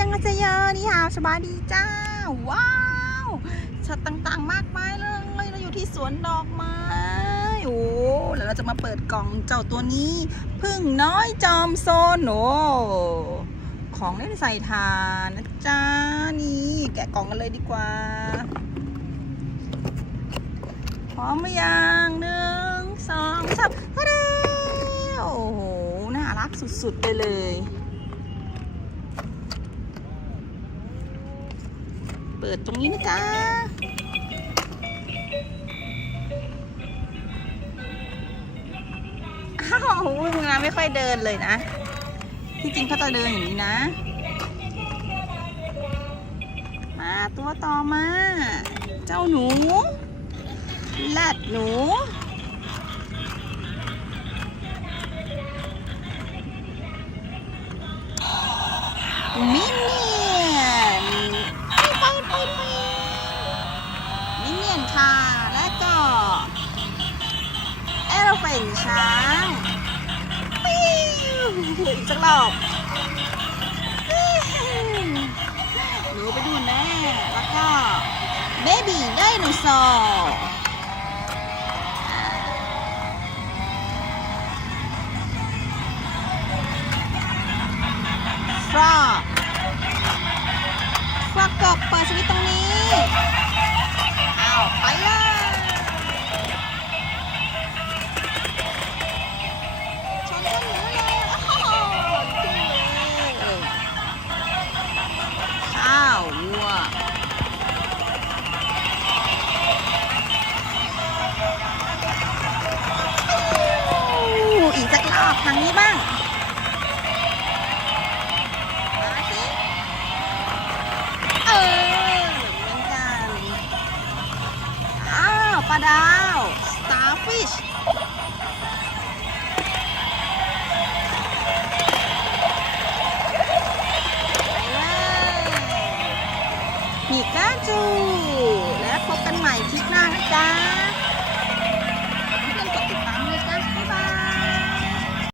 ยังไงเซโยนี่ฮาวสบายดีจ้า ว้าวชัดต่างๆมากมายเลยเราอยู่ที่สวนดอกไม้โอ้แล้วเราจะมาเปิดกล่องเจ้าตัวนี้พึ่งน้อยจอมโซนโอ้ของเล่นใส่ทานนะจ้านี่แกะกล่องกันเลยดีกว่า พร้อมหรือยังหนึ่งสองสามฮะเด้โอ้โหน่ารักสุดๆไปเลย ปิดตรงนี้นะจ๊ะอ้าวมึงนะไม่ค่อยเดินเลยนะ ที่จริงเขาจะเดินอย่างนี้นะ มาตัวต่อมา เจ้าหนูแลดหนูมิน นค่ะ และก็แอโรเฟนช้างปิ้วอีกสักรอบหนูไปดูแม่แล้วก็เบบี้ไดโนเสาร์ฟรอกฟรอกกบเปิดสวิตช์ตรงนี้าวไปเลยชนกันหนูเลยโอ้โหดีเลยข้าววัวอีกสักรอบทางนี้บ้างาดาว starfish มีก้าจู และพบกันใหม่คลิปหน้านะจ๊ะ